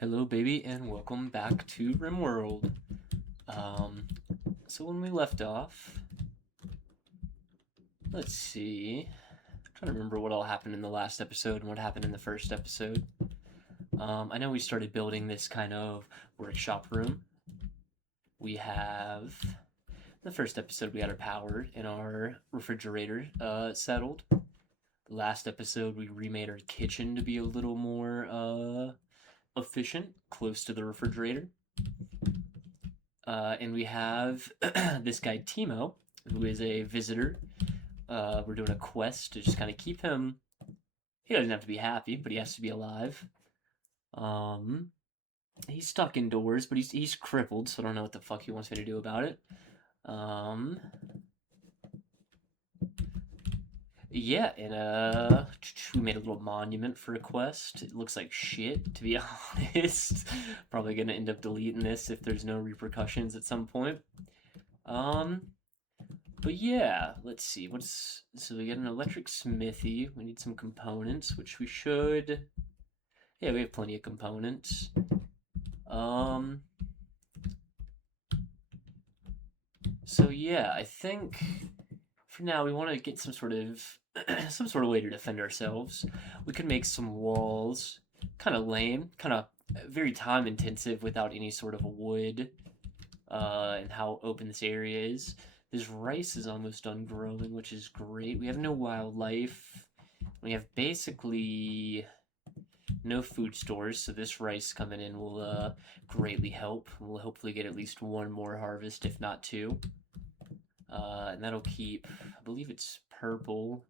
Hello, baby, and welcome back to Rimworld. Um, so when we left off, let's see. I'm trying to remember what all happened in the last episode and what happened in the first episode. I know we started building this kind of workshop room. We have the first episode we had our power and our refrigerator settled. The last episode we remade our kitchen to be a little more efficient, close to the refrigerator. And we have this guy Timo, who is a visitor. We're doing a quest to just kind of keep him. He doesn't have to be happy, but he has to be alive. Um, he's stuck indoors, but he's crippled, so I don't know what the fuck he wants me to do about it. Yeah, and we made a little monument for a quest. It looks like shit, to be honest. Probably gonna end up deleting this if there's no repercussions at some point. Um, But yeah, let's see. So we get an electric smithy. We need some components, which we should. Yeah, we have plenty of components. Um. So yeah, I think for now we want to get some sort of way to defend ourselves. We could make some walls. Kind of lame. Kind of very time intensive without any sort of wood. And how open this area is. This rice is almost done growing, which is great. We have no wildlife. We have basically no food stores, so this rice coming in will greatly help. We'll hopefully get at least one more harvest, if not two. And that'll keep, I believe it's purple.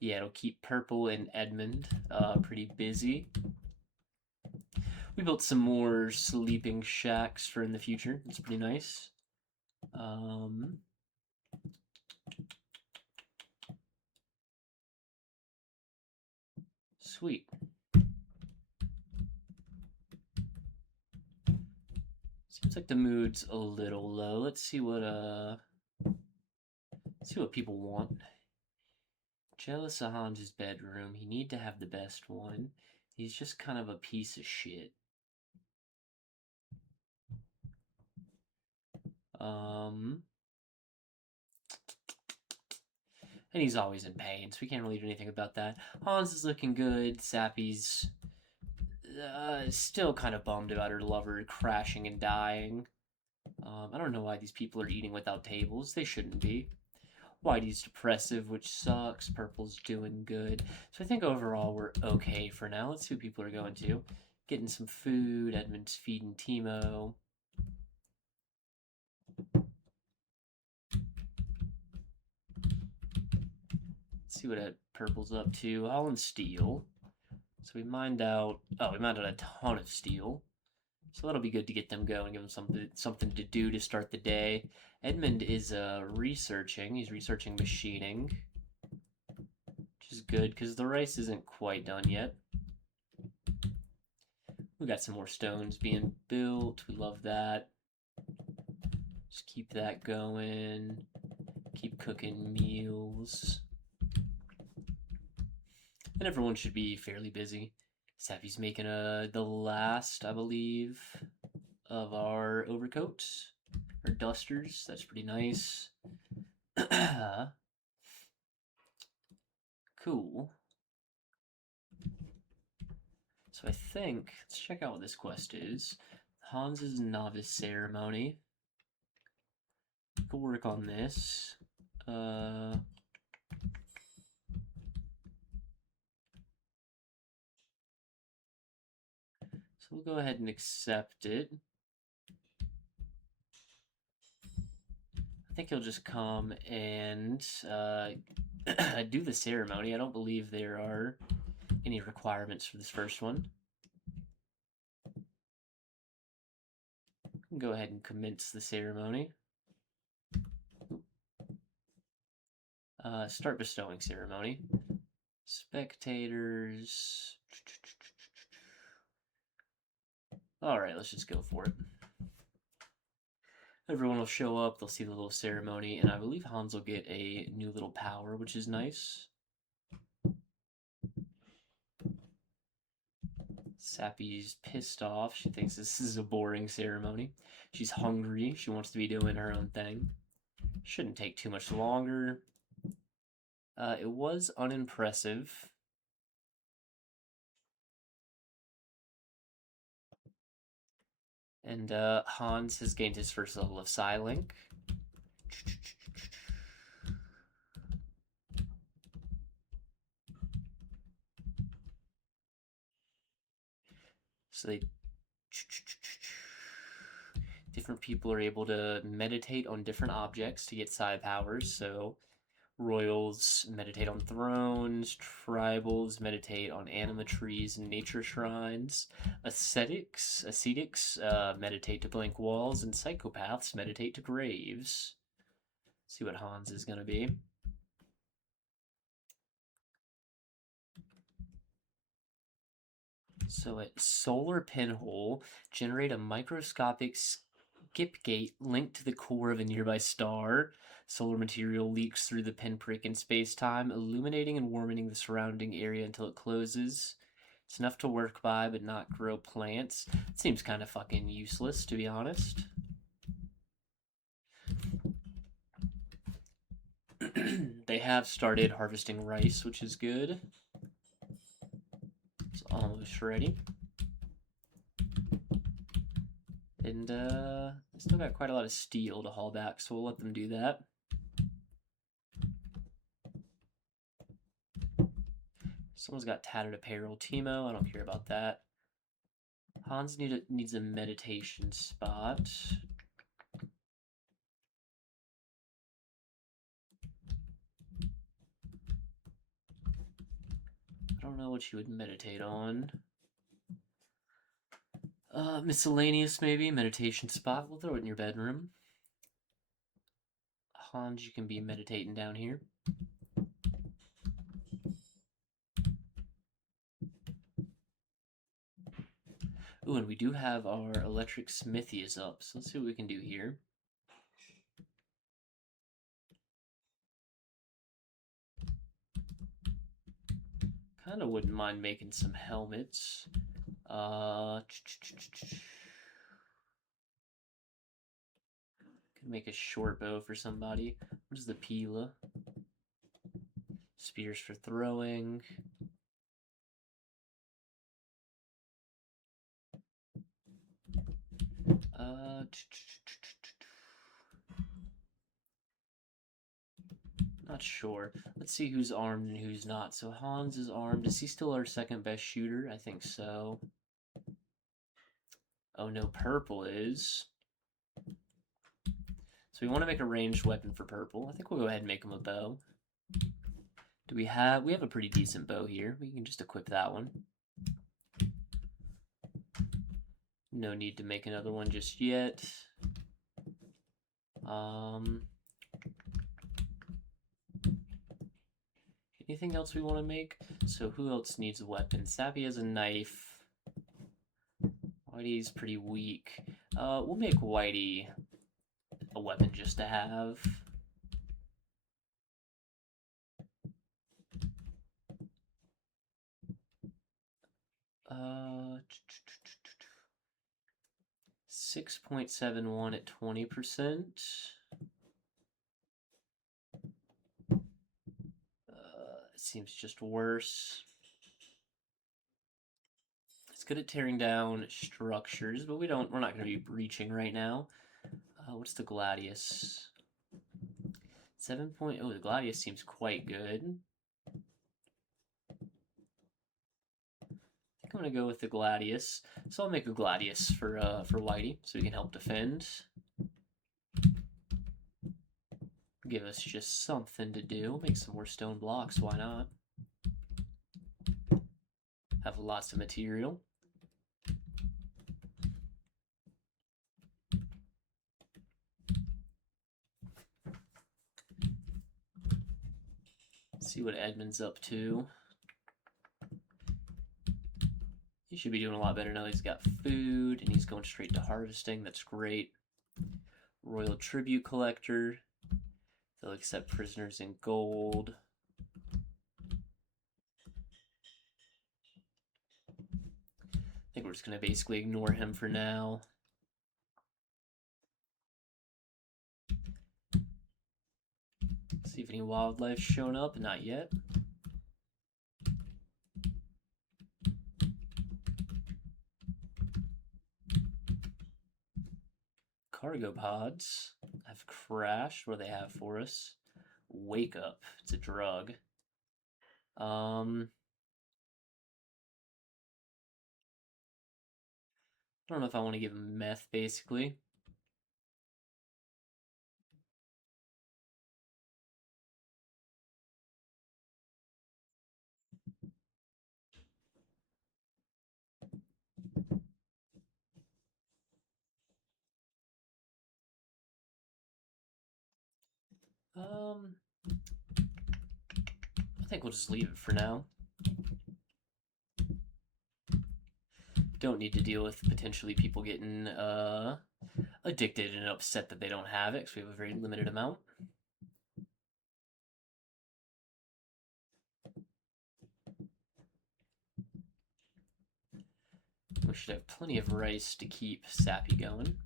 Yeah, it'll keep Purple and Edmund pretty busy. We built some more sleeping shacks for in the future. It's pretty nice. Sweet. Seems like the mood's a little low. Let's see what people want. Jealous of Hans's bedroom. He need to have the best one. He's just kind of a piece of shit. And he's always in pain, so we can't really do anything about that. Hans is looking good. Sappy's still kind of bummed about her lover crashing and dying. I don't know why these people are eating without tables. They shouldn't be. Whitey's depressive, which sucks. Purple's doing good. So I think overall we're okay for now. Let's see what people are going to. Getting some food. Edmund's feeding Timo. Let's see what Purple's up to. Holland steel. So we mined out. Oh, we mined out a ton of steel. So that'll be good to get them going, give them something to do to start the day. Edmund is researching. He's researching machining, which is good because the rice isn't quite done yet. We got some more stones being built. We love that. Just keep that going. Keep cooking meals. And everyone should be fairly busy. Sappy's making the last, I believe, of our overcoats or dusters. That's pretty nice. Cool. So I think let's check out what this quest is. Hans's novice ceremony. Go work on this. So we'll go ahead and accept it. I think he'll just come and do the ceremony. I don't believe there are any requirements for this first one. Go ahead and commence the ceremony. Start bestowing ceremony. Spectators. Alright, let's just go for it. Everyone will show up, they'll see the little ceremony, and I believe Hans will get a new little power, which is nice. Sappy's pissed off. She thinks this is a boring ceremony. She's hungry. She wants to be doing her own thing. Shouldn't take too much longer. It was unimpressive. And Hans has gained his first level of Psylink. So they different people are able to meditate on different objects to get psi powers. So royals meditate on thrones, tribals meditate on anima trees and nature shrines, ascetics meditate to blank walls, and psychopaths meditate to graves. Let's see what Hans is gonna be. So at Solar Pinhole, generate a microscopic skip gate linked to the core of a nearby star. Solar material leaks through the pinprick in space-time, illuminating and warming the surrounding area until it closes. It's enough to work by, but not grow plants. It seems kind of fucking useless, to be honest. They have started harvesting rice, which is good. It's almost ready. And I still got quite a lot of steel to haul back, so we'll let them do that. Someone's got tattered apparel. Timo, I don't care about that. Hans needs a meditation spot. I don't know what you would meditate on. Miscellaneous maybe, meditation spot. We'll throw it in your bedroom. Hans, you can be meditating down here. Ooh, and we do have our electric smithy is up, so let's see what we can do here. Kind of wouldn't mind making some helmets. Could make a short bow for somebody. What is the Pila? Spears for throwing. Not sure. Let's see who's armed and who's not. So Hans is armed. Is he still our second best shooter? I think so. Oh no, purple is. So we want to make a ranged weapon for purple. I think we'll go ahead and make him a bow. Do we have a pretty decent bow here. We can just equip that one. No need to make another one just yet. Anything else we want to make? So who else needs a weapon? Sappy has a knife. Whitey's pretty weak. We'll make Whitey a weapon just to have. 6.71 at 20%. It seems just worse. It's good at tearing down structures, but we're not going to be breaching right now. What's the Gladius? 7. Oh, the Gladius seems quite good. I think I'm gonna go with the Gladius. So I'll make a Gladius for Whitey, so he can help defend. Give us just something to do. Make some more stone blocks. Why not? Have lots of material. See what Edmund's up to. He should be doing a lot better now. He's got food and he's going straight to harvesting. That's great. Royal Tribute Collector. They'll accept prisoners in gold. think we're just going to basically ignore him for now. See if any wildlife's shown up. Not yet. Cargo pods have crashed. What do they have for us? Wake up. It's a drug. I don't know if I want to give him meth, basically. I think we'll just leave it for now. Don't need to deal with potentially people getting addicted and upset that they don't have it because we have a very limited amount. We should have plenty of rice to keep Sappy going.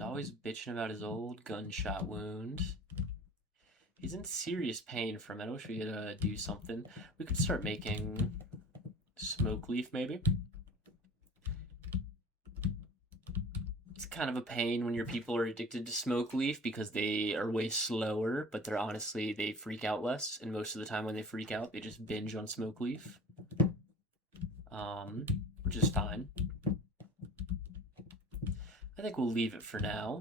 Always bitching about his old gunshot wound. He's in serious pain from it. I wish we could do something. We could start making smoke leaf, maybe. It's kind of a pain when your people are addicted to smoke leaf because they are way slower, but they're honestly, they freak out less. And most of the time when they freak out, they just binge on smoke leaf. Which is fine. I think we'll leave it for now.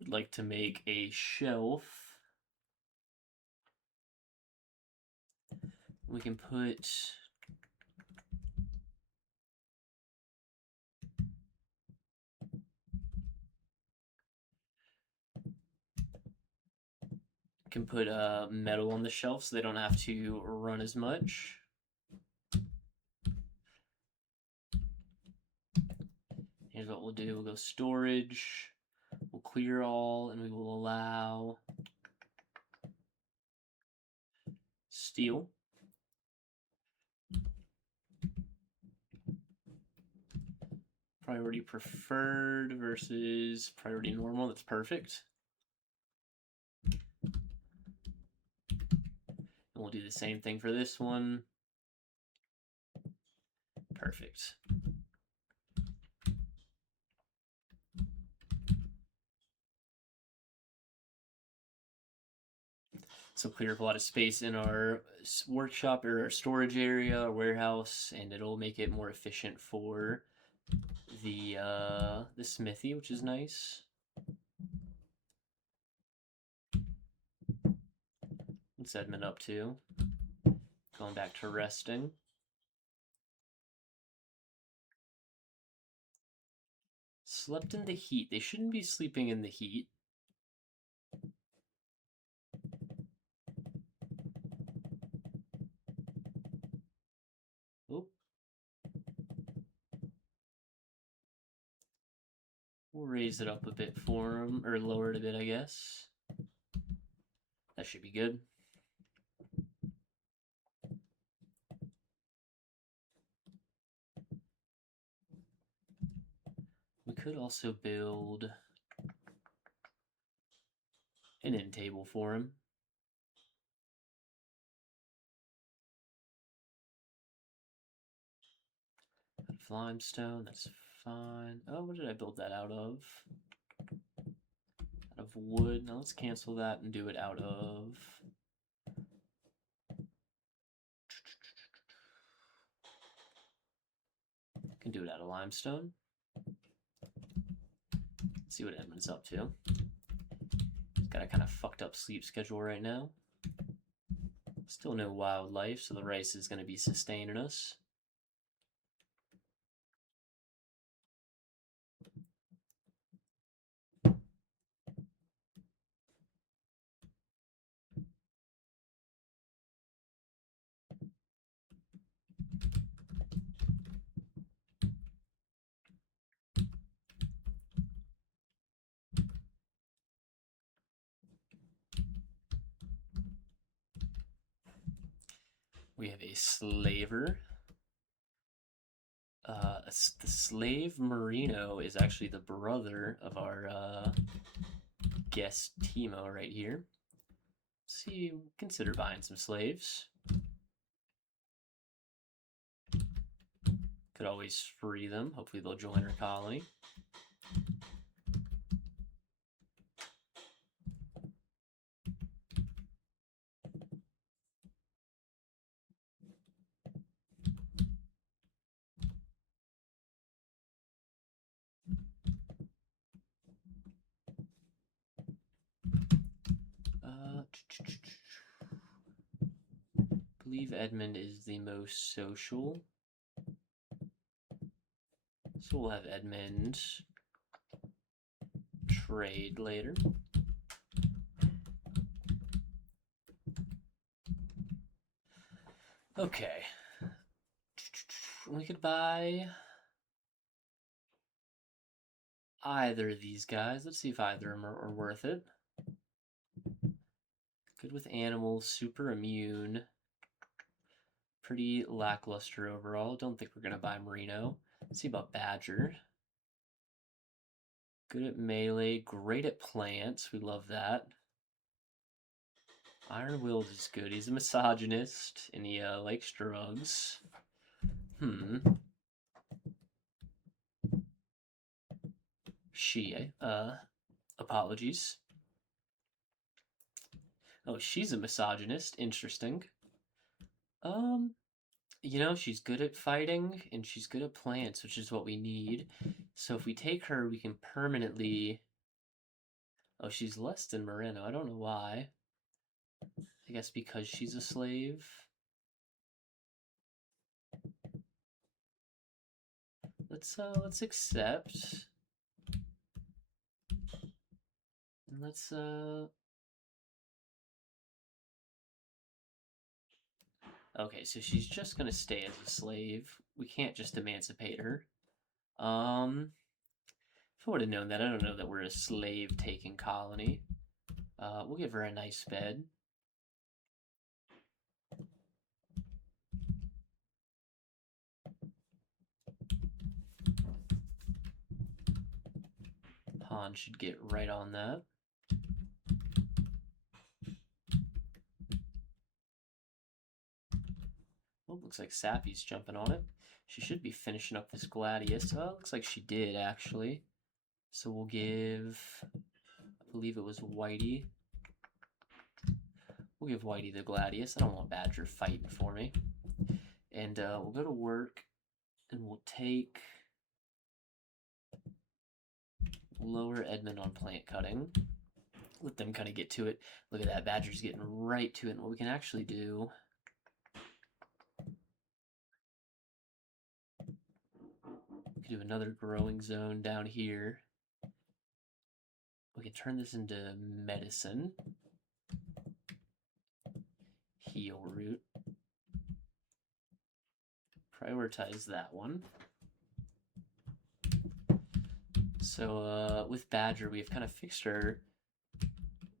Would like to make a shelf. We can put metal on the shelf so they don't have to run as much. Here's what we'll do. We'll go storage. We'll clear all, and we will allow steel. Priority preferred versus priority normal. That's perfect. And we'll do the same thing for this one. Perfect. So clear up a lot of space in our workshop or our storage area, our warehouse, and it'll make it more efficient for the smithy, which is nice. What's Edmund up to? Going back to resting. Slept in the heat. They shouldn't be sleeping in the heat. Oh. We'll raise it up a bit for him, or lower it a bit, I guess. That should be good. We could also build an end table for him. Limestone, that's fine. Oh, what did I build that out of? Out of wood. Now let's cancel that and do it out of... Can do it out of limestone. Let's see what Edmund's up to. He's got a kind of fucked up sleep schedule right now. Still no wildlife, so the rice is going to be sustaining us. We have a slaver. The slave merino is actually the brother of our guest Timo right here. See, consider buying some slaves. Could always free them. Hopefully they'll join our colony. I believe Edmund is the most social. So we'll have Edmund trade later. Okay. We could buy either of these guys. Let's see if either of them are worth it. Good with animals, super immune. Pretty lackluster overall. Don't think we're going to buy Merino. Let's see about Badger. Good at melee, great at plants. We love that. Iron Willed is good. He's a misogynist, and he likes drugs. She, apologies. Oh, she's a misogynist. Interesting. You know, she's good at fighting, and she's good at plants, which is what we need. So if we take her, we can permanently... Oh, she's less than Moreno. I don't know why. I guess because she's a slave. Let's accept. And let's Okay, so she's just gonna stay as a slave. We can't just emancipate her. If I would have known that, I don't know that we're a slave-taking colony. We'll give her a nice bed. Han should get right on that. Well, looks like Sappy's jumping on it. She should be finishing up this Gladius. Oh, looks like she did, actually. So we'll give... I believe it was Whitey. We'll give Whitey the Gladius. I don't want Badger fighting for me. And we'll go to work, and we'll take... Lower Edmund on plant cutting. Let them kind of get to it. Look at that, Badger's getting right to it. And what we can actually do... We can do another growing zone down here. We can turn this into medicine. Heal root. Prioritize that one. So with Badger, we've kind of fixed our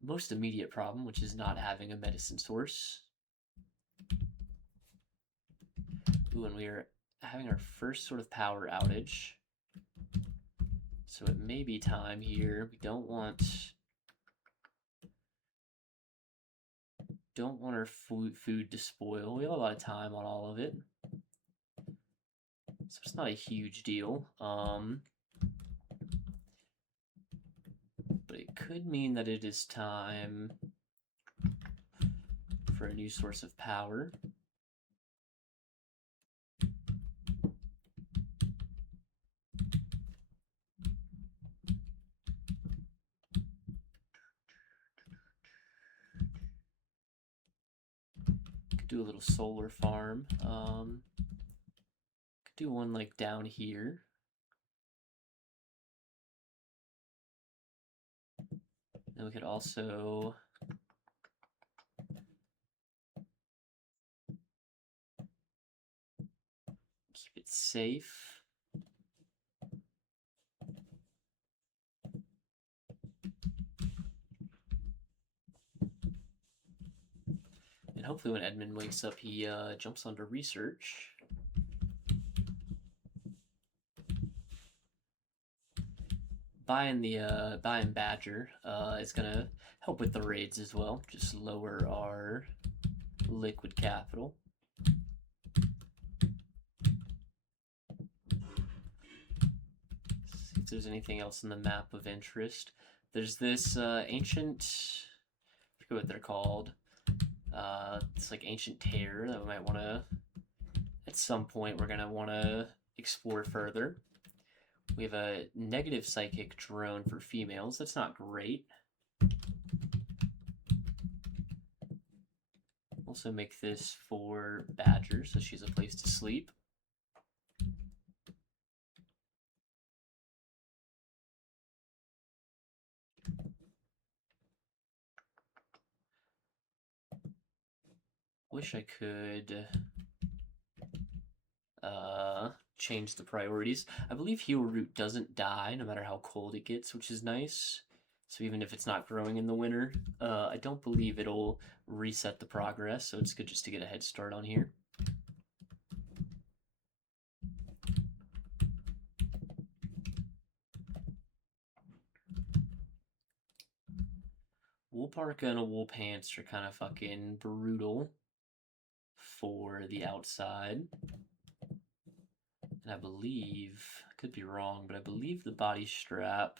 most immediate problem, which is not having a medicine source. Ooh, and we are having our first sort of power outage. So it may be time here. We don't want our food to spoil. We have a lot of time on all of it. So it's not a huge deal. But it could mean that it is time for a new source of power. Could do a little solar farm. Could do one like down here. Then we could also keep it safe. And hopefully when Edmund wakes up, he jumps onto research. Buying Badger is gonna help with the raids as well. Just lower our liquid capital. See if there's anything else in the map of interest. There's this ancient, I forget what they're called. It's like ancient terror that we might want to, at some point, we're gonna want to explore further. We have a negative psychic drone for females. That's not great. Also make this for Badger, so she has a place to sleep. Wish I could change the priorities. I believe Heal Root doesn't die no matter how cold it gets, which is nice. So even if it's not growing in the winter, I don't believe it'll reset the progress, so it's good just to get a head start on here. Wool Parka and a Wool Pants are kind of fucking brutal for the outside. And I believe, I could be wrong, but I believe the body strap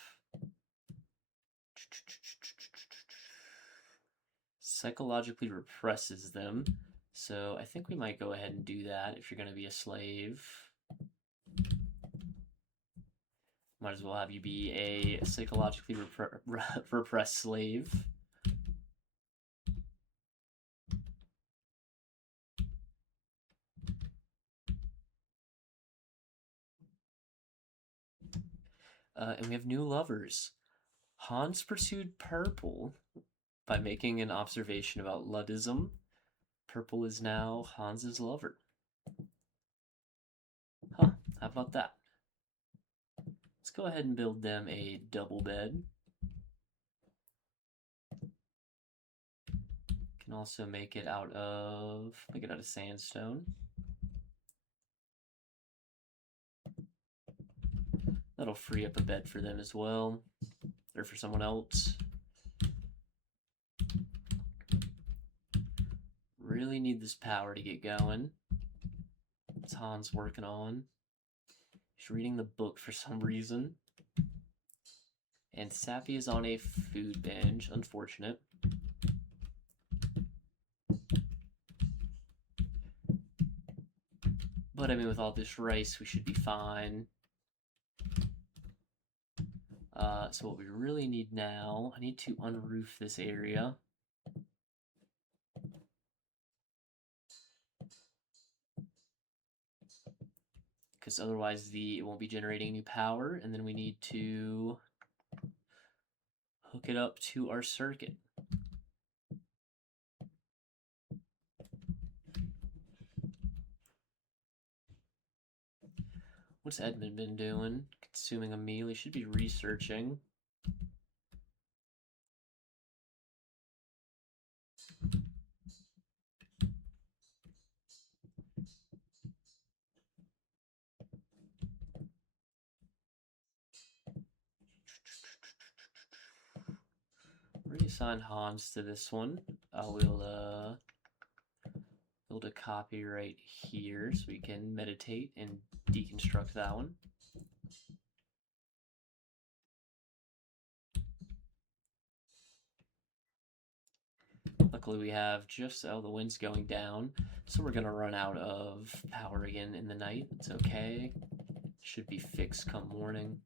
psychologically represses them. So I think we might go ahead and do that if you're going to be a slave. Might as well have you be a psychologically repressed slave. And we have new lovers. Hans pursued Purple by making an observation about Luddism. Purple is now Hans's lover. Huh, how about that? Let's go ahead and build them a double bed. Can also make it out of sandstone. That'll free up a bed for them as well, or for someone else. Really need this power to get going. What's Hans working on? He's reading the book for some reason. And Sappy is on a food binge, unfortunate. But I mean, with all this rice, we should be fine. So what we really need now, I need to unroof this area. Because otherwise it won't be generating new power, and then we need to hook it up to our circuit. What's Edmund been doing? Consuming a meal. He should be researching. Reassign Hans to this one. I will build a copy right here so we can meditate and deconstruct that one. Luckily we have just, the wind's going down, so we're gonna run out of power again in the night. It's okay. Should be fixed come morning.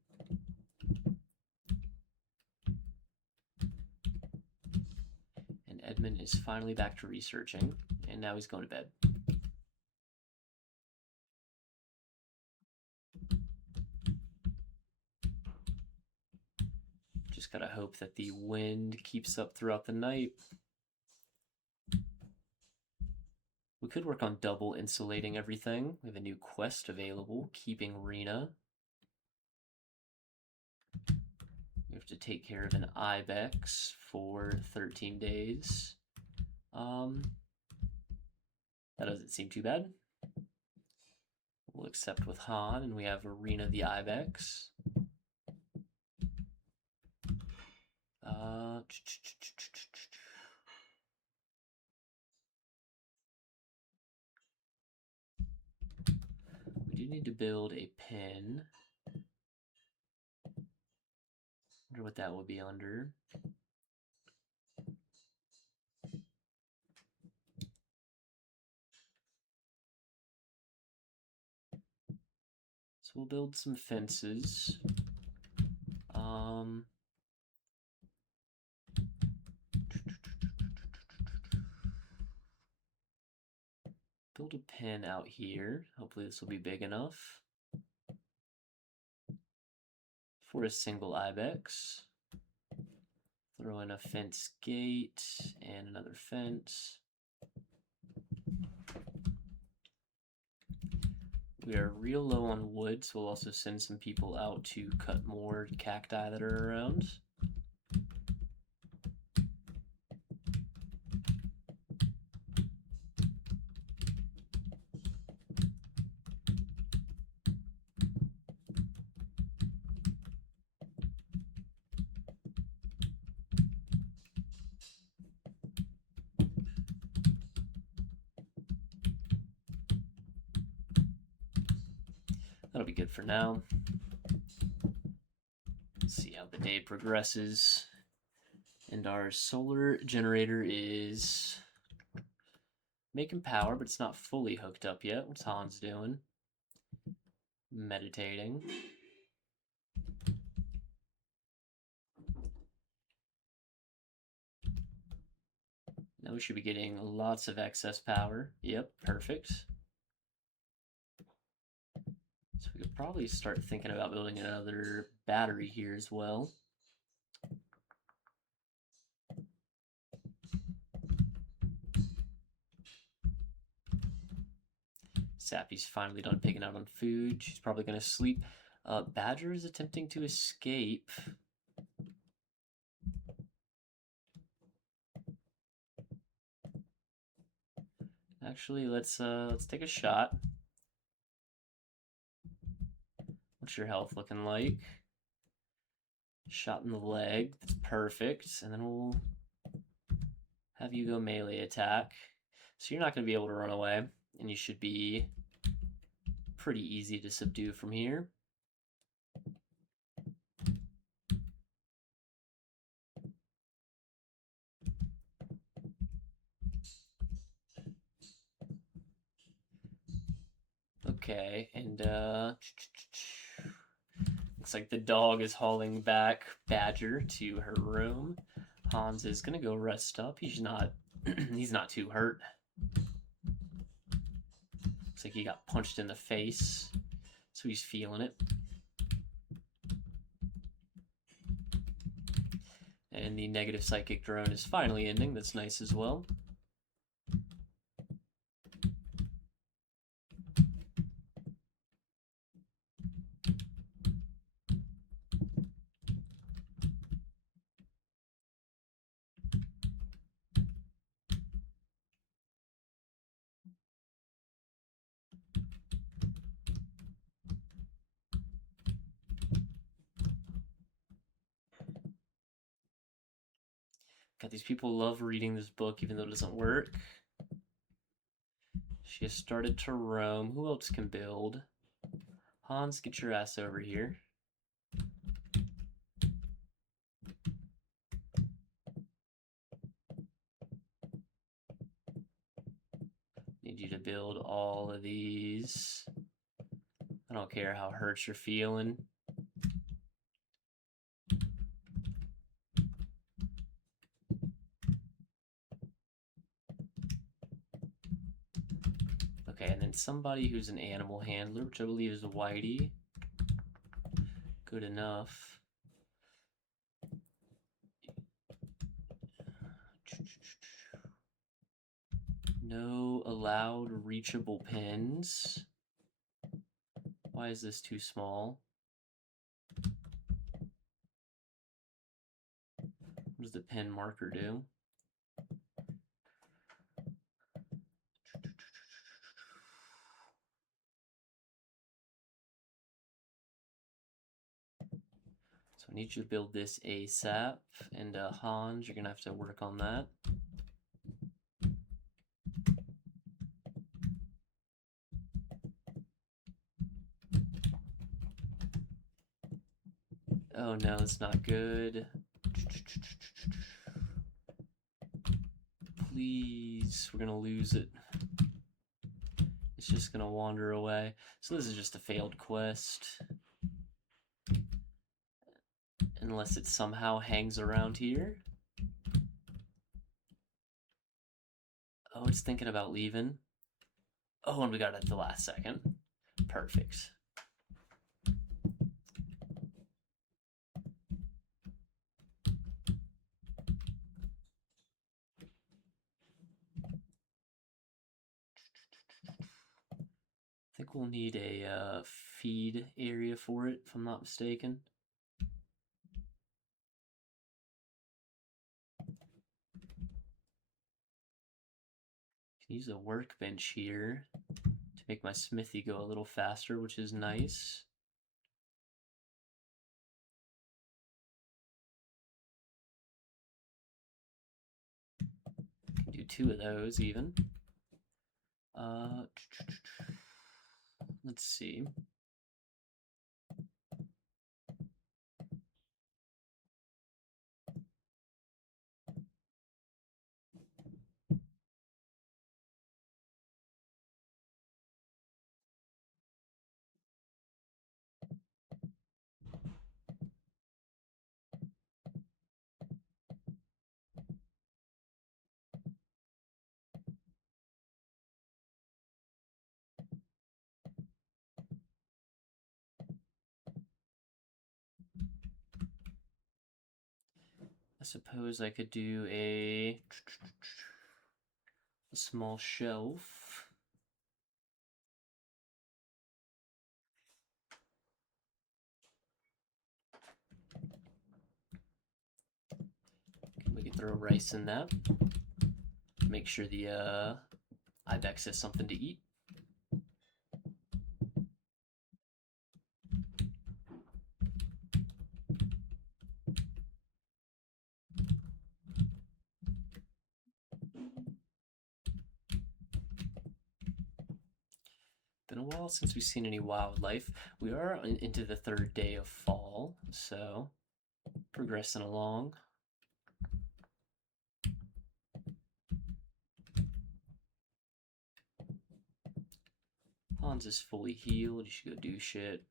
And Edmund is finally back to researching, And now he's going to bed. Just gotta hope that the wind keeps up throughout the night. We could work on double insulating everything. We have a new quest available, keeping Rena. We have to take care of an ibex for 13 days. That doesn't seem too bad. We'll accept with Han, and we have Rena the ibex. We do need to build a pen. Wonder what that will be under. So we'll build some fences. Build a pen out here. Hopefully this will be big enough for a single ibex. Throw in a fence gate and another fence. We are real low on wood, so we'll also send some people out to cut more cacti that are around. That'll be good for now. Let's see how the day progresses. And our solar generator is making power, but it's not fully hooked up yet. What's Hans doing? Meditating. Now we should be getting lots of excess power. Yep, perfect. So we could probably start thinking about building another battery here as well. Sappy's finally done picking out on food. She's probably going to sleep. Badger is attempting to escape. Actually, let's take a shot. What's your health looking like? Shot in the leg. That's perfect. And then we'll have you go melee attack. So you're not going to be able to run away, and you should be pretty easy to subdue from here. Okay, and looks like the dog is hauling back Badger to her room. Hans is gonna go rest up. He's not he's not too hurt. Looks like he got punched in the face, so he's feeling it. And the negative psychic drone is finally ending. That's nice as well. God, these people love reading this book even though it doesn't work. She has started to roam. Who else can build? Hans, get your ass over here. Need you to build all of these. I don't care how hurt you're feeling. Okay, and then somebody who's an animal handler, which I believe is Whitey. Good enough. No allowed reachable pins. Why is this too small? What does the pin marker do? So I need you to build this ASAP. And Hans, you're going to have to work on that. Oh no, it's not good. Please, we're gonna lose it. It's just gonna wander away. So this is just a failed quest. Unless it somehow hangs around here. Oh, it's thinking about leaving. Oh, and we got it at the last second. Perfect. I think we'll need a feed area for it, if I'm not mistaken. Can use a workbench here to make my smithy go a little faster, which is nice. Can do 2 of those even. Let's see. I suppose I could do a small shelf. We could throw rice in that. Make sure the ibex has something to eat. Been a while since we've seen any wildlife. We are into the 3rd day of fall, so progressing along. Hans is fully healed. You should go do shit.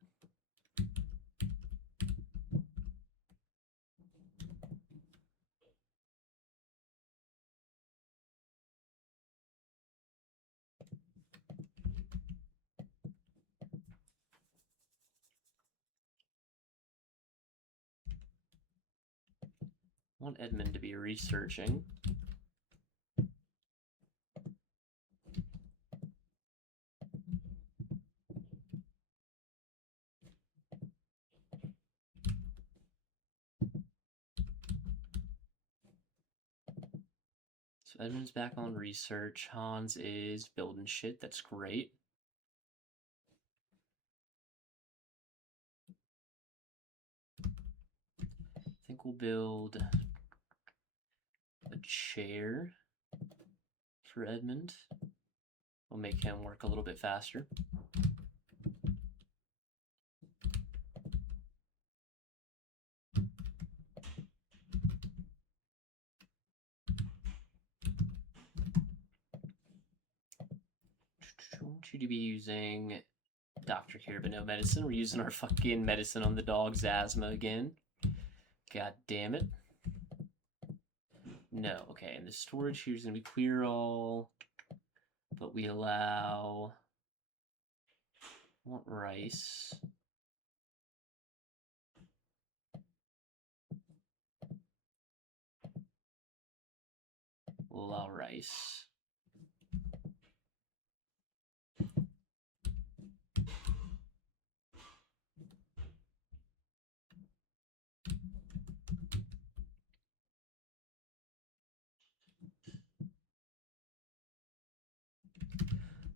I want Edmund to be researching. So Edmund's back on research. Hans is building shit. That's great. I think we'll build a chair for Edmund. We'll make him work a little bit faster. I want you to be using doctor care, but no medicine. We're using our fucking medicine on the dog's asthma again. God damn it. No, okay, and the storage here is going to be clear all, but we allow Want rice. We'll allow rice.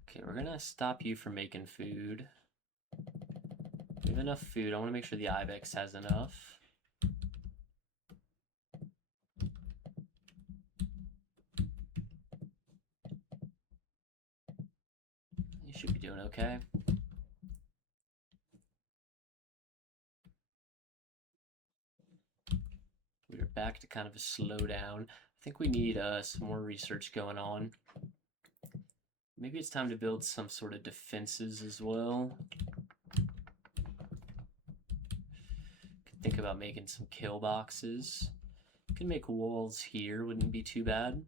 Okay, we're gonna stop you from making food. We have enough food. I want to make sure the ibex has enough. You should be doing okay. We're back to kind of a slowdown. I think we need some more research going on. Maybe it's time to build some sort of defenses as well. Could think about making some kill boxes. Could make walls here, wouldn't be too bad.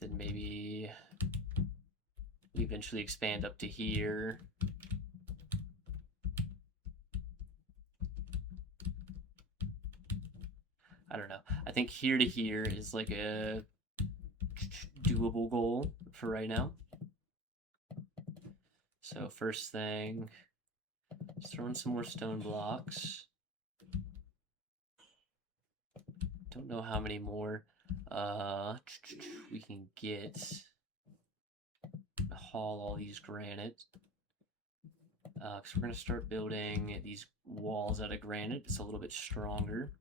Then maybe we eventually expand up to here. I don't know. I think here to here is like a doable goal for right now. So first thing, just throw in some more stone blocks. Don't know how many more we can get. Haul all these granite. Because we're going to start building these walls out of granite. It's a little bit stronger.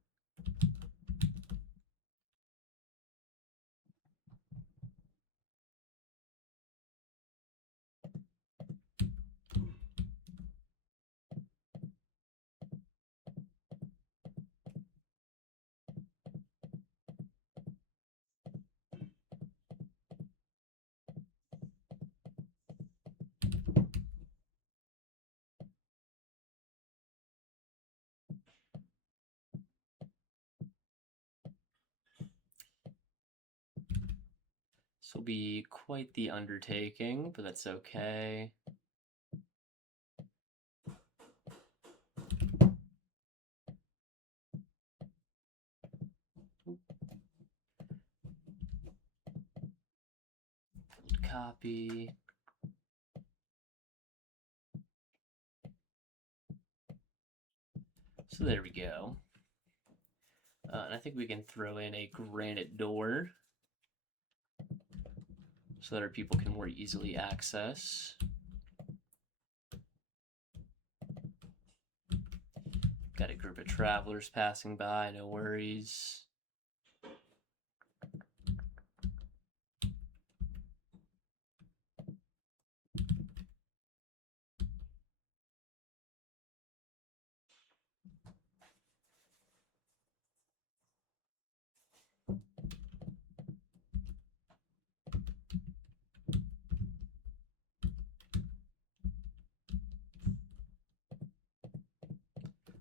This will be quite the undertaking, but that's okay. Copy. So there we go. And I think we can throw in a granite door so that our people can more easily access. Got a group of travelers passing by, no worries.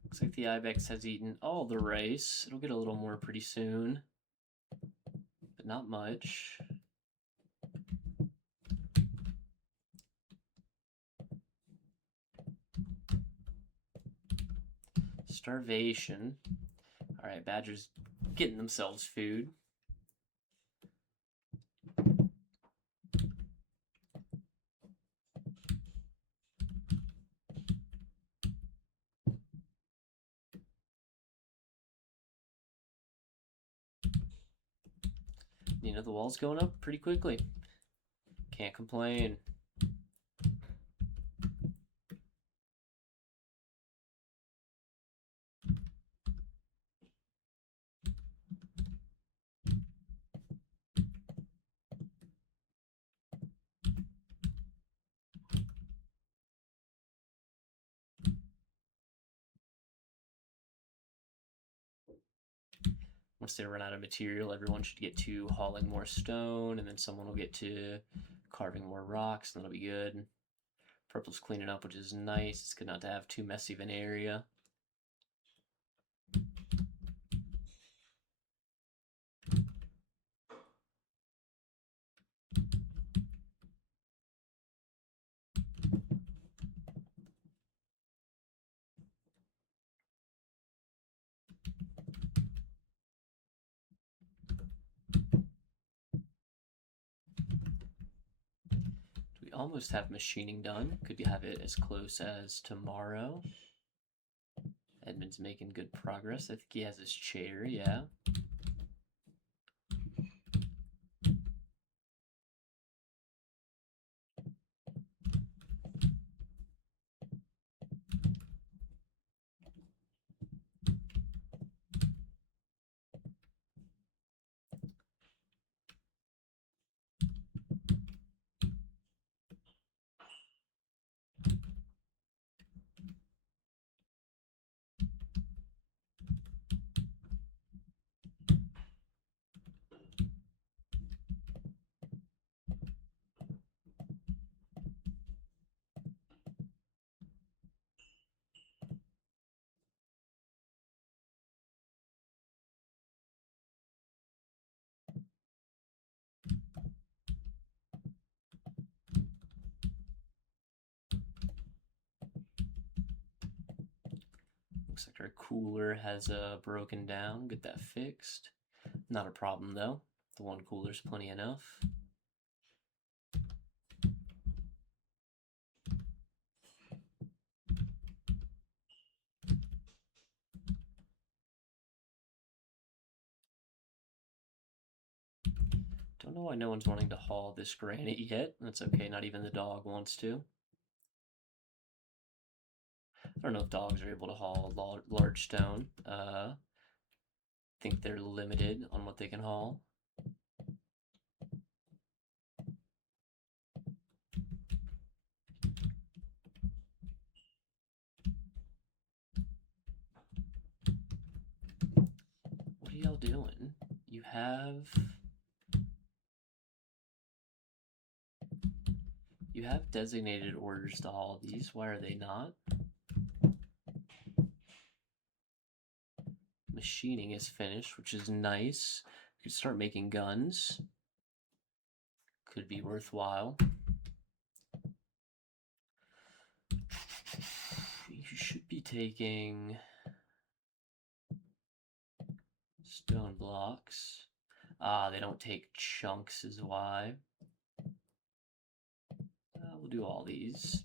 Looks like the ibex has eaten all the rice. It'll get a little more pretty soon, but not much. Starvation. All right, badgers getting themselves food. You know, the wall's going up pretty quickly. Can't complain. Once they run out of material, everyone should get to hauling more stone, and then someone will get to carving more rocks, and that'll be good. Purple's cleaning up, which is nice. It's good not to have too messy of an area. We almost have machining done. Could have it as close as tomorrow. Edmund's making good progress. I think he has his chair, yeah. Looks like our cooler has broken down. Get that fixed. Not a problem though. The one cooler's plenty enough. Don't know why no one's wanting to haul this granite yet. That's okay, not even the dog wants to. I don't know if dogs are able to haul a large stone. I think they're limited on what they can haul. What are y'all doing? You have designated orders to haul these. Why are they not? Machining is finished, which is nice. We could start making guns. Could be worthwhile. You should be taking stone blocks. They don't take chunks is why. We'll do all these.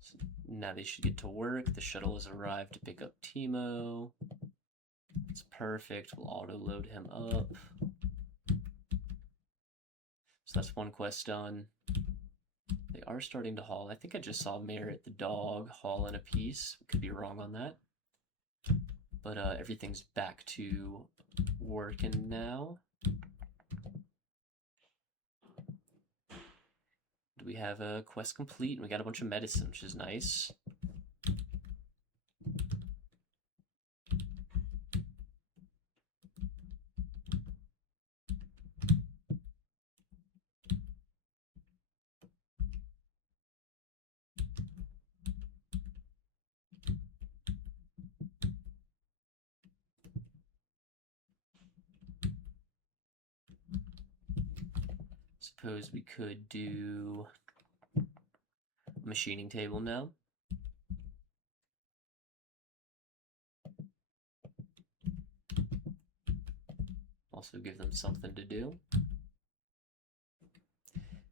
So now they should get to work. The shuttle has arrived to pick up Timo. It's perfect. We'll auto-load him up. So that's one quest done. They are starting to haul. I think I just saw Merritt the dog hauling a piece. Could be wrong on that. But everything's back to working now. We have a quest complete, and we got a bunch of medicine, which is nice. Suppose we could do a machining table now. Also give them something to do.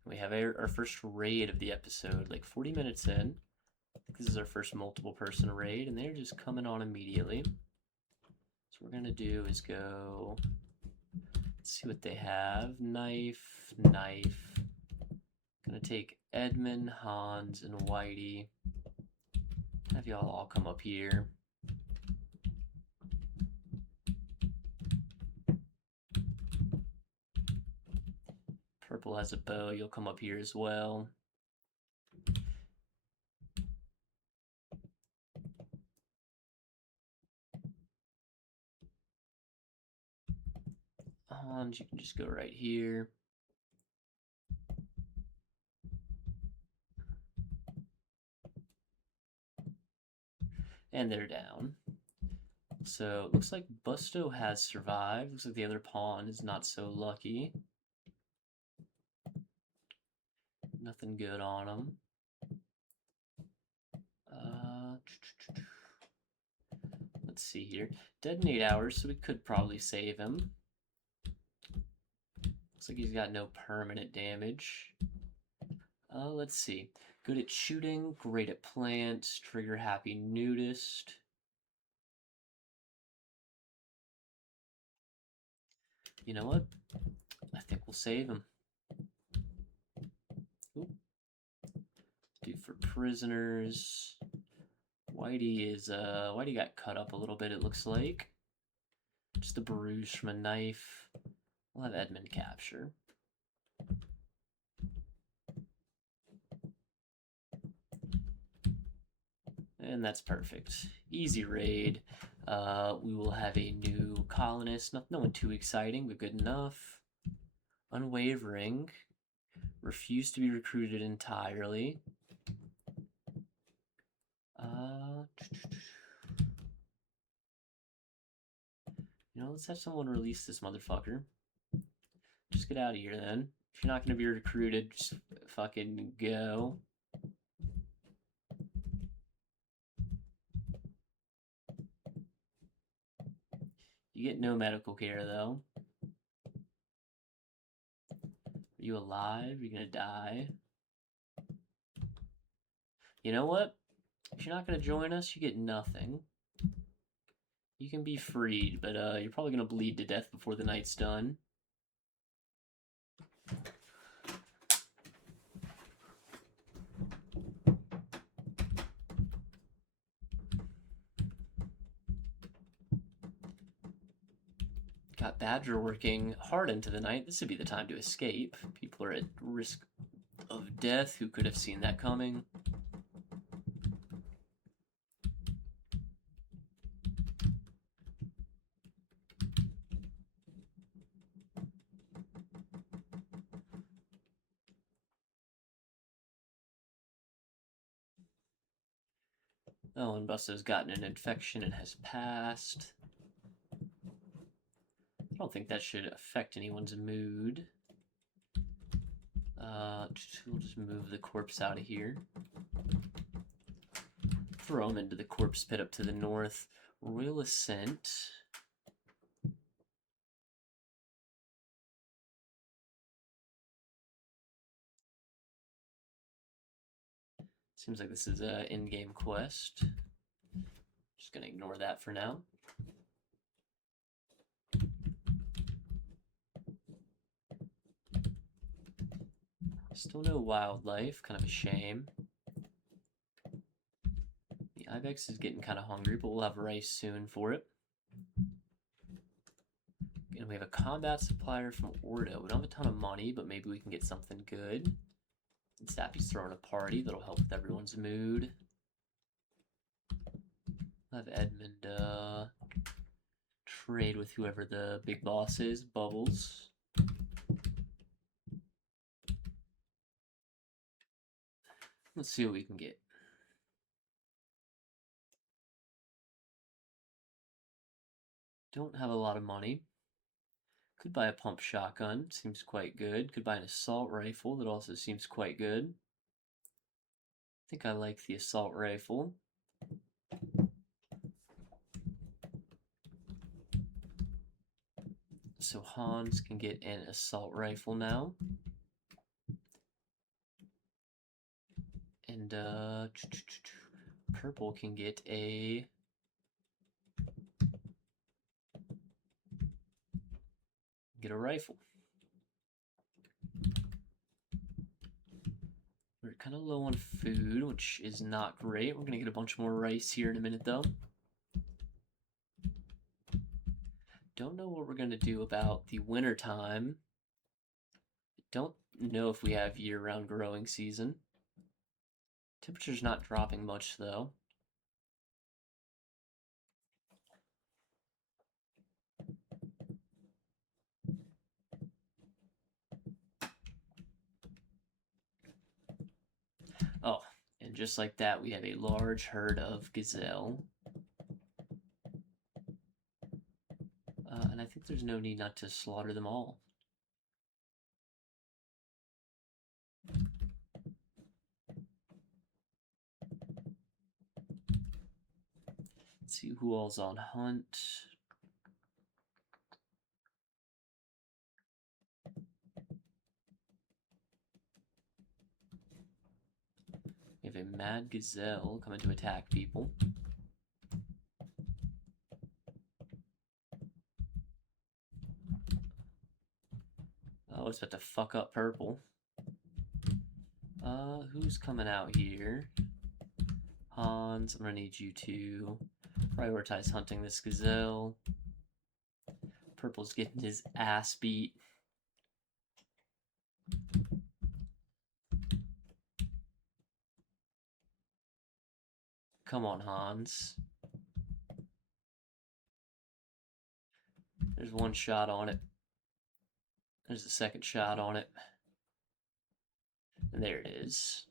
We have our first raid of the episode, like 40 minutes in. This is our first multiple person raid, and they're just coming on immediately. So what we're gonna do is go, let's see what they have. Knife. Gonna take Edmund, Hans, and Whitey. Have y'all all come up here. Purple has a bow, you'll come up here as well. Hans, you can just go right here. And they're down. So it looks like Busto has survived. Looks like the other pawn is not so lucky. Nothing good on him. Let's see here. Dead in 8 hours, so we could probably save him. Looks like he's got no permanent damage. Let's see. Good at shooting, great at plants, trigger happy nudist. You know what? I think we'll save him. Ooh. Do for prisoners. Whitey got cut up a little bit, it looks like. Just a bruise from a knife. We'll have Edmund capture. And that's perfect. Easy raid. We will have a new colonist. No one too exciting, but good enough. Unwavering. Refuse to be recruited entirely. Let's have someone release this motherfucker. Just get out of here then. If you're not going to be recruited, just fucking go. You get no medical care, though. Are you alive? You're going to die. You know what? If you're not going to join us, you get nothing. You can be freed, but you're probably going to bleed to death before the night's done. Got Badger working hard into the night. This would be the time to escape. People are at risk of death. Who could have seen that coming? Oh, and Busto's gotten an infection and has passed. I don't think that should affect anyone's mood. We'll just move the corpse out of here. Throw him into the corpse pit up to the north. Royal Ascent. Seems like this is an in-game quest. Just gonna ignore that for now. Still no wildlife, kind of a shame. The ibex is getting kind of hungry, but we'll have rice soon for it. And we have a combat supplier from Ordo. We don't have a ton of money, but maybe we can get something good. And Sappy's throwing a party that'll help with everyone's mood. I'll have Edmund trade with whoever the big boss is, Bubbles. Let's see what we can get. Don't have a lot of money. Could buy a pump shotgun, seems quite good. Could buy an assault rifle, that also seems quite good. I think I like the assault rifle. So Hans can get an assault rifle now. And Purple can get a rifle. We're kind of low on food, which is not great. We're gonna get a bunch more rice here in a minute though. Don't know what we're gonna do about the winter time. Don't know if we have year-round growing season. Temperature's not dropping much though. Oh, and just like that, we have a large herd of gazelle. And I think there's no need not to slaughter them all. Let's see who all's on hunt. have a mad gazelle coming to attack people. Oh, it's about to fuck up purple. Who's coming out here? Hans, I'm gonna need you to prioritize hunting this gazelle. Purple's getting his ass beat. Come on, Hans. There's one shot on it. There's the second shot on it. And there it is.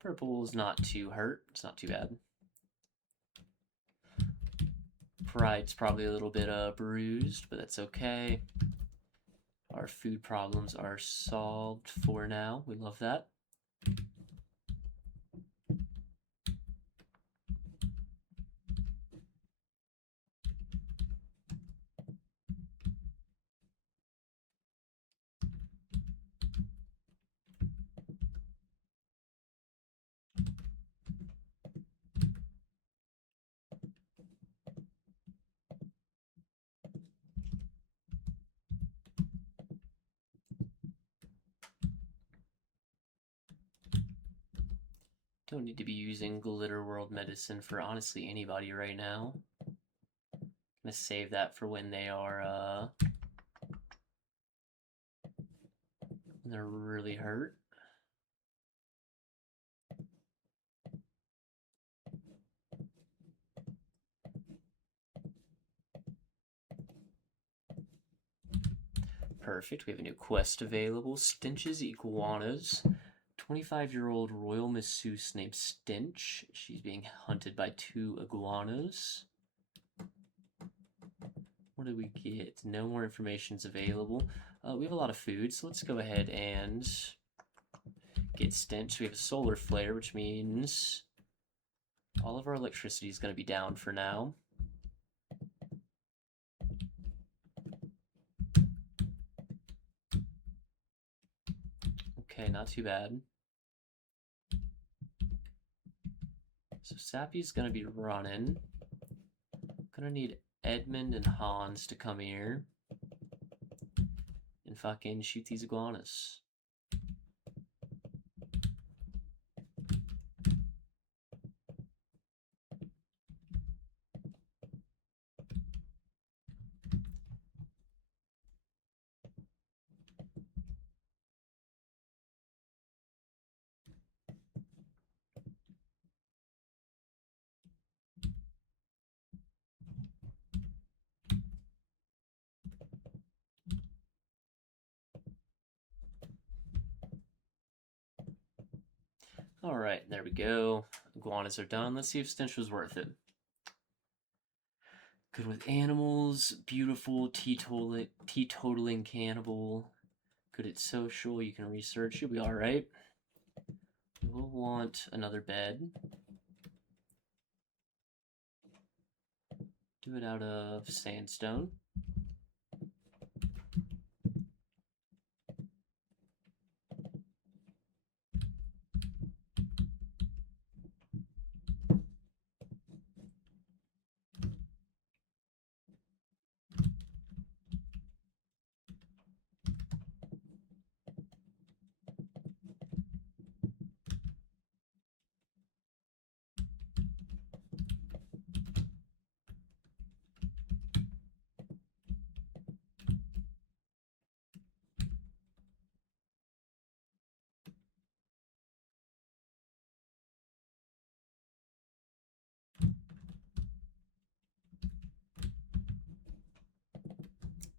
Purple's not too hurt. It's not too bad. Pride's probably a little bit bruised, but that's okay. Our food problems are solved for now. We love that. Don't need to be using Glitter World medicine for honestly anybody right now. I'm gonna save that for when they are when they're really hurt. Perfect. We have a new quest available. Stench's Iguanas. 25-year-old royal masseuse named Stench. She's being hunted by 2 iguanas. What do we get? No more information's available. We have a lot of food, so let's go ahead and get Stench. We have a solar flare, which means all of our electricity is going to be down for now. Okay, not too bad. So Sappy's gonna be running. Gonna need Edmund and Hans to come here and fucking shoot these iguanas. Alright, there we go. Iguanas are done. Let's see if Stench was worth it. Good with animals, beautiful, teetotaling cannibal. Good at social, you can research, you'll be alright. We'll want another bed. Do it out of sandstone.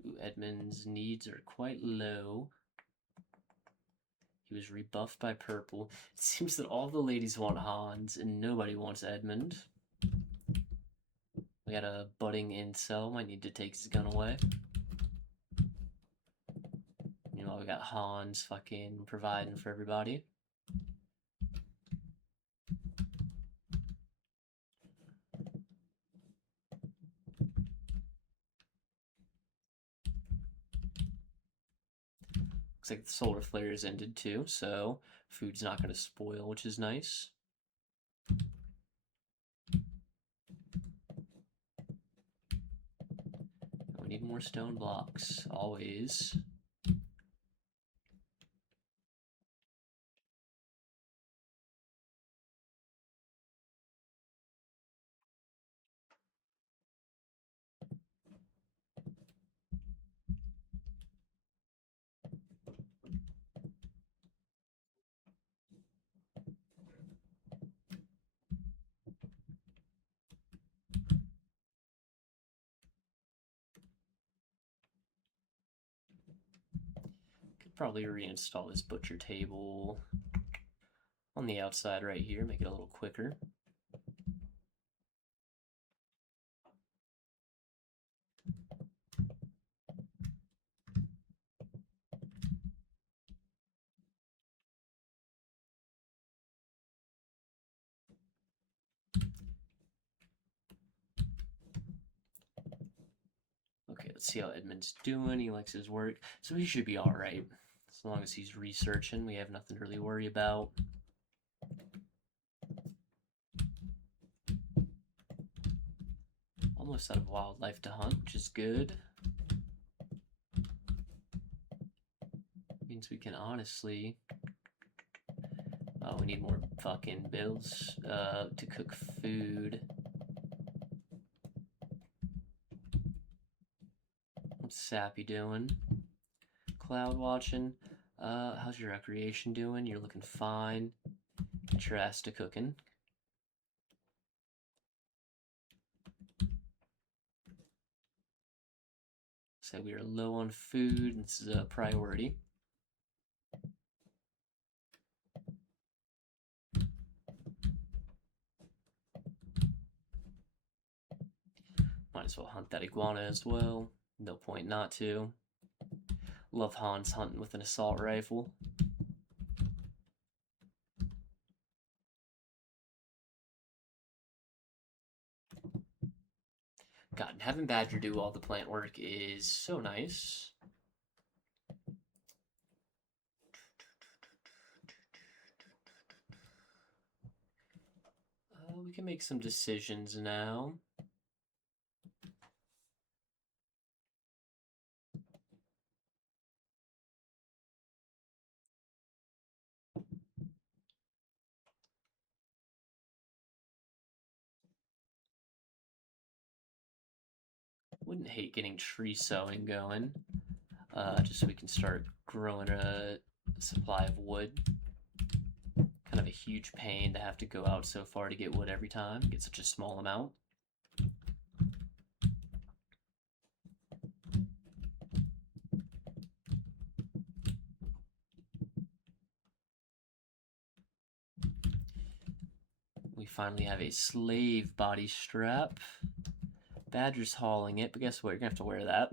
Ooh, Edmund's needs are quite low. He was rebuffed by purple. It seems that all the ladies want Hans and nobody wants Edmund. We got a budding incel. Might need to take his gun away. You know, we got Hans fucking providing for everybody. Looks like the solar flares ended too, so food's not going to spoil, which is nice. We need more stone blocks, always. Could probably reinstall this butcher table on the outside right here, make it a little quicker. Okay, let's see how Edmund's doing. He likes his work, so he should be all right. As long as he's researching, we have nothing to really worry about. Almost out of wildlife to hunt, which is good. Means we can honestly... Oh, we need more fucking bills to cook food. What's Sappy doing? Cloud watching. How's your recreation doing? You're looking fine. Get your ass to cooking. So we are low on food. This is a priority. Might as well hunt that iguana as well. No point not to. Love Hans hunting with an assault rifle. God, having Badger do all the plant work is so nice. We can make some decisions now. Wouldn't hate getting tree sowing going, just so we can start growing a supply of wood. Kind of a huge pain to have to go out so far to get wood every time, get such a small amount. We finally have a slave body strap. Badger's hauling it, but guess what? You're gonna have to wear that.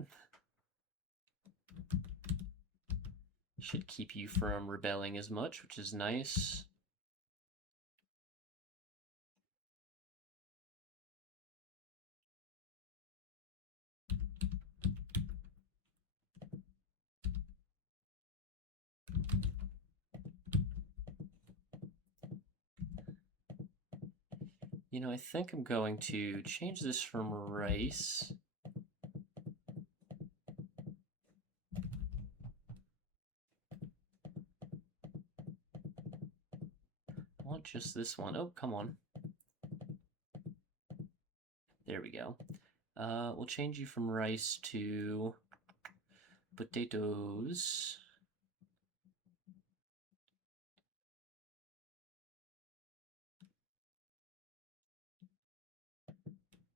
Should keep you from rebelling as much, which is nice. You know, I think I'm going to change this from rice. I want just this one. Oh, come on. There we go. We'll change you from rice to potatoes.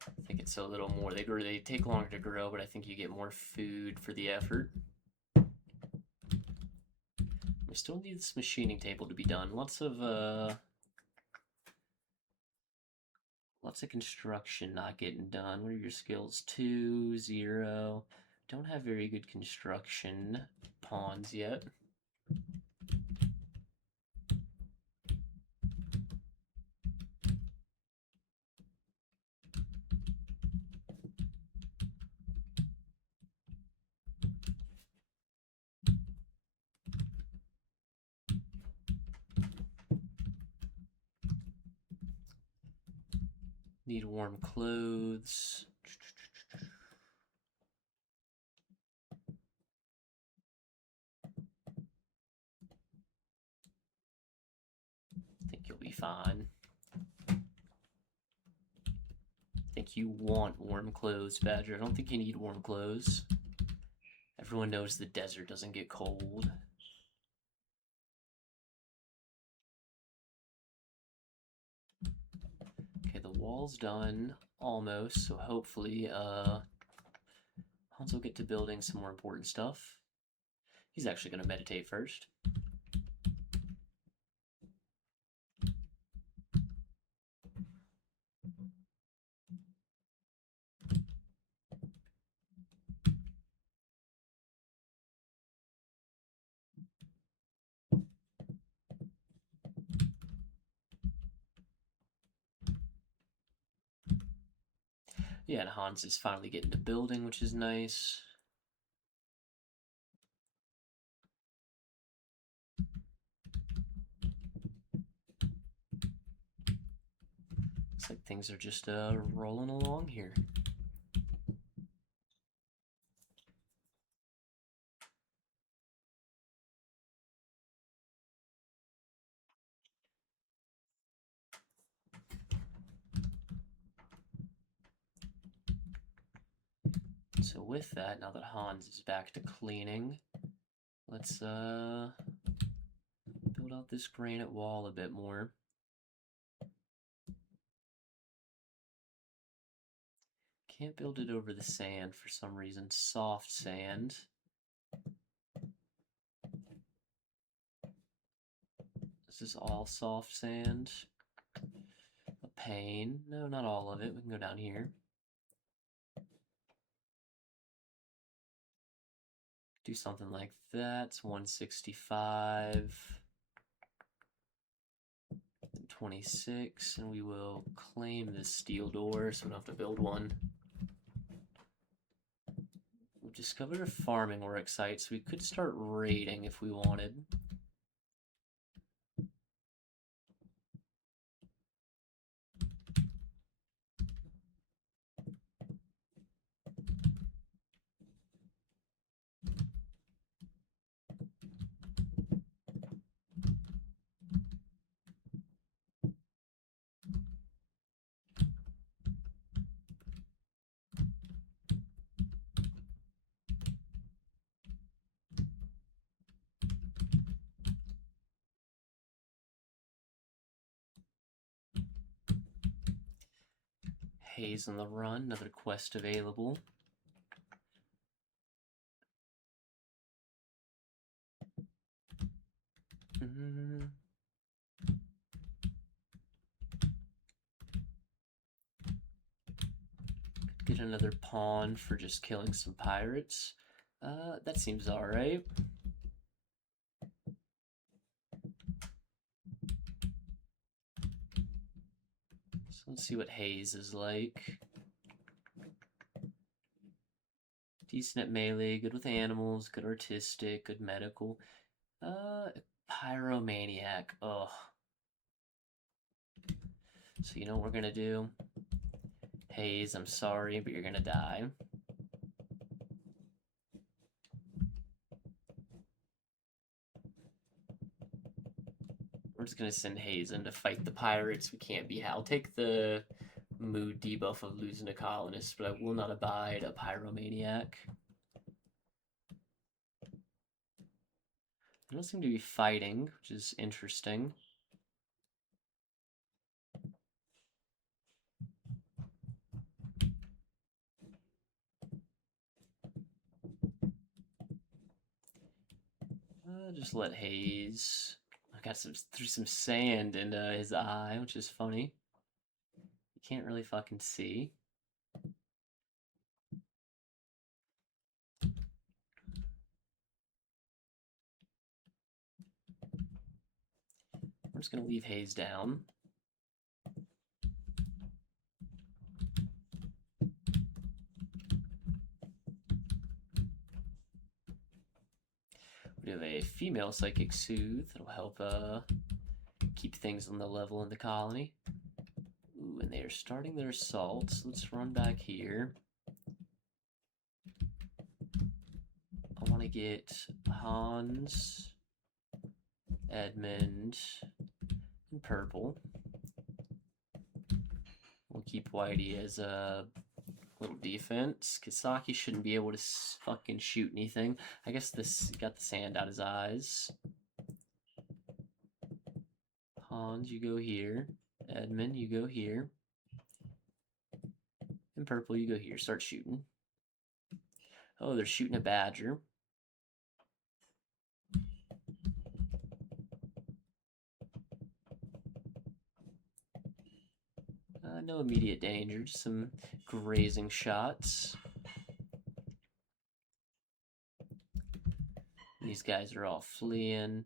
I think it's a little more. They take longer to grow, but I think you get more food for the effort. We still need this machining table to be done. Lots of construction not getting done. What are your skills? 2, 0. Don't have very good construction pawns yet. Need warm clothes. I think you'll be fine. I think you want warm clothes, Badger. I don't think you need warm clothes. Everyone knows the desert doesn't get cold. Okay, the wall's done, almost, so hopefully, Hans will get to building some more important stuff. He's actually going to meditate first. Yeah, and Hans is finally getting to building, which is nice. Looks like things are just rolling along here. So with that, now that Hans is back to cleaning, let's build out this granite wall a bit more. Can't build it over the sand for some reason. Soft sand. This is all soft sand. A pane. No, not all of it. We can go down here. Do something like that. It's 165. 26, and we will claim this steel door so we don't have to build one. We've discovered a farming work site, so we could start raiding if we wanted. Hayes on the Run, another quest available. Get another pawn for just killing some pirates. That seems alright. So let's see what Hayes is like. Decent at melee, good with animals, good artistic, good medical. Pyromaniac. Ugh. So you know what we're gonna do? Hayes, I'm sorry, but you're gonna die. We're just gonna send Hayes in to fight the pirates. We can't be. I'll take the mood debuff of losing a colonist, but I will not abide a pyromaniac. They don't seem to be fighting, which is interesting. Just let Hayes. I got threw some sand into his eye, which is funny. You can't really fucking see. We're just gonna leave Hayes down. We have a female psychic soothe that'll help keep things on the level in the colony. Ooh, and they are starting their assaults. Let's run back here. I want to get Hans, Edmund, and Purple. We'll keep Whitey as a little defense. Kisaki shouldn't be able to fucking shoot anything. I guess this got the sand out his eyes. Hans, you go here. Edmund, you go here. And Purple, you go here. Start shooting. Oh, they're shooting a badger. No immediate danger, just some grazing shots. These guys are all fleeing.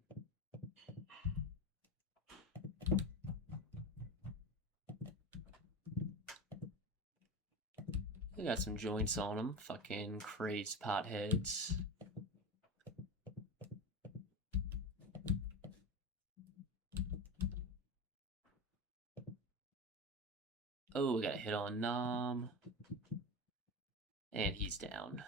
They got some joints on them, fucking crazed potheads. Oh, we got a hit on Nam. And he's down.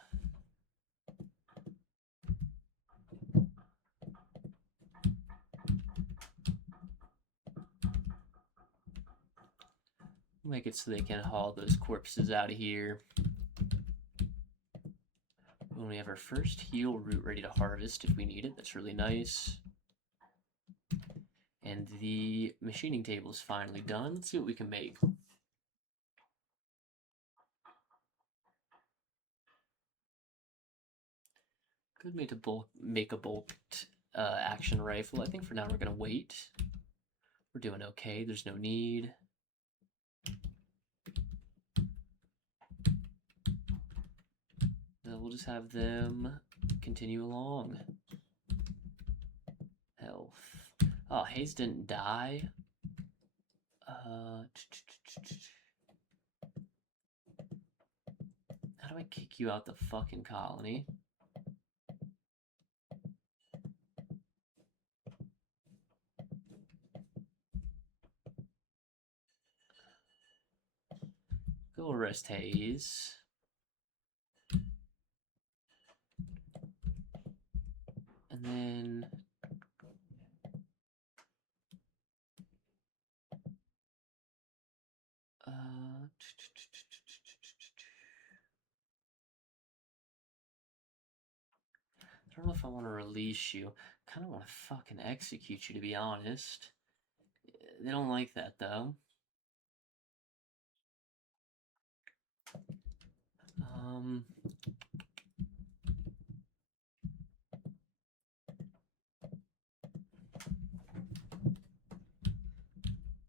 Make it so they can haul those corpses out of here. When we have our first heal root ready to harvest if we need it, that's really nice. And the machining table is finally done. Let's see what we can make. Could make a bulked action rifle. I think for now we're gonna wait. We're doing okay. There's no need. We'll just have them continue along. Health. Oh, Hayes didn't die. How do I kick you out the fucking colony? Go arrest Hayes. And then I don't know if I want to release you. I kind of want to fucking execute you, to be honest. They don't like that, though.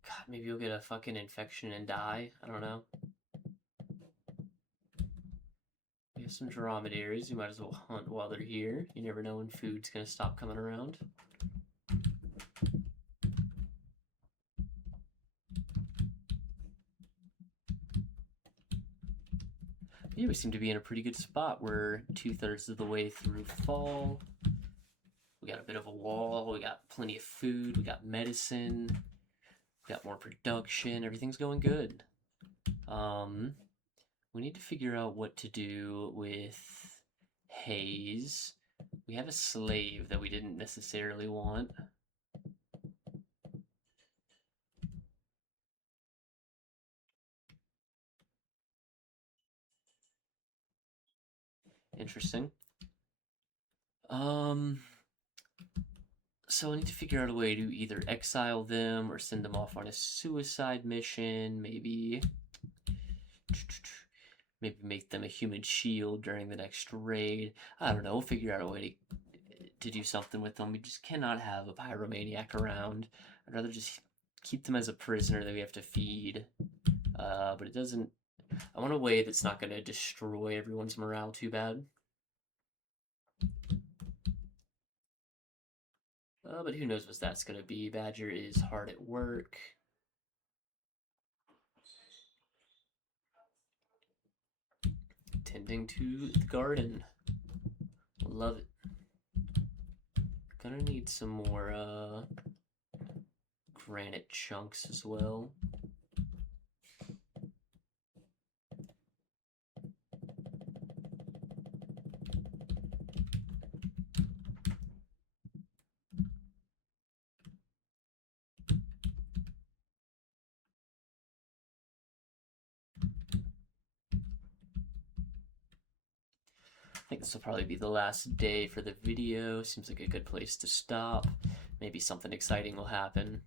God, maybe you'll get a fucking infection and die. I don't know. We have some dromedaries. You might as well hunt while they're here. You never know when food's gonna stop coming around. Yeah, we seem to be in a pretty good spot. We're 2/3 of the way through fall. We got a bit of a wall. We got plenty of food. We got medicine. We got more production. Everything's going good. We need to figure out what to do with Hayes. We have a slave that we didn't necessarily want. Interesting. So I need to figure out a way to either exile them or send them off on a suicide mission, maybe make them a human shield during the next raid. I don't know, we'll figure out a way to do something with them. We just cannot have a pyromaniac around. I'd rather just keep them as a prisoner that we have to feed. But it doesn't... I want a way that's not going to destroy everyone's morale too bad. But who knows what that's going to be. Badger is hard at work. Tending to the garden. Love it. Gonna need some more granite chunks as well. think this will probably be the last day for the video. Seems like a good place to stop. Maybe something exciting will happen.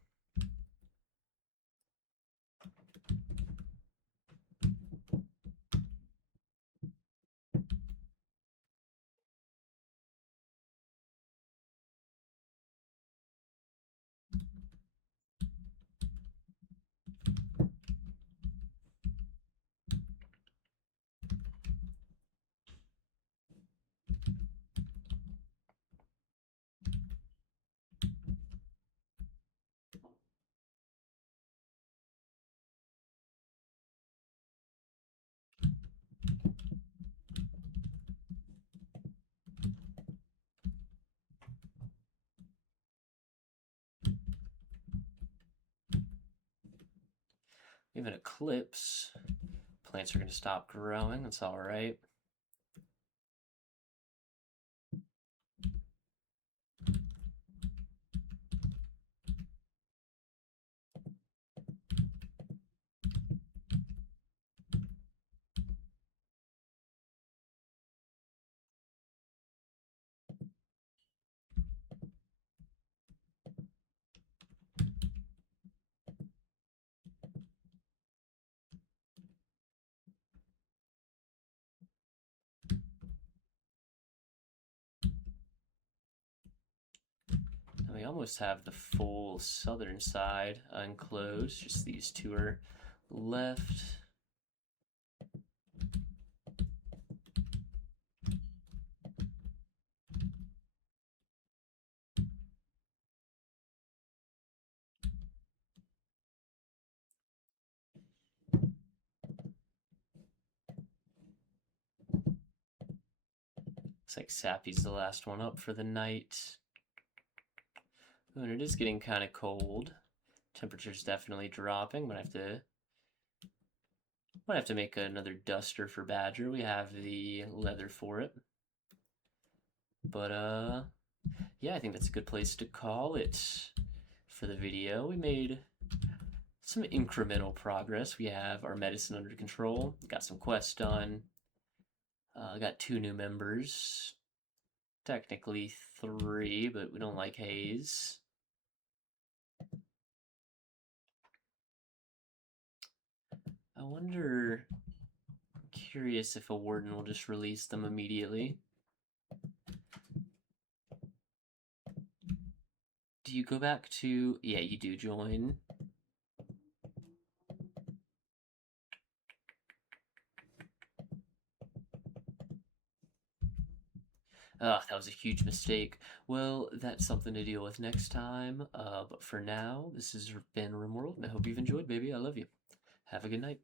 We have an eclipse. Plants are going to stop growing. That's all right. We almost have the full southern side unclosed. Just these two are left. Looks like Sappy's the last one up for the night. And it is getting kind of cold. Temperature's definitely dropping. Might have to make another duster for Badger. We have the leather for it. But yeah, I think that's a good place to call it for the video. We made some incremental progress. We have our medicine under control. Got some quests done. Got 2 new members. Technically 3, but we don't like Haze. I wonder, I'm curious if a warden will just release them immediately. Do you go back to, yeah, you do join. Ugh, that was a huge mistake. Well, that's something to deal with next time. But for now, this has been Rimworld, and I hope you've enjoyed, baby. I love you. Have a good night.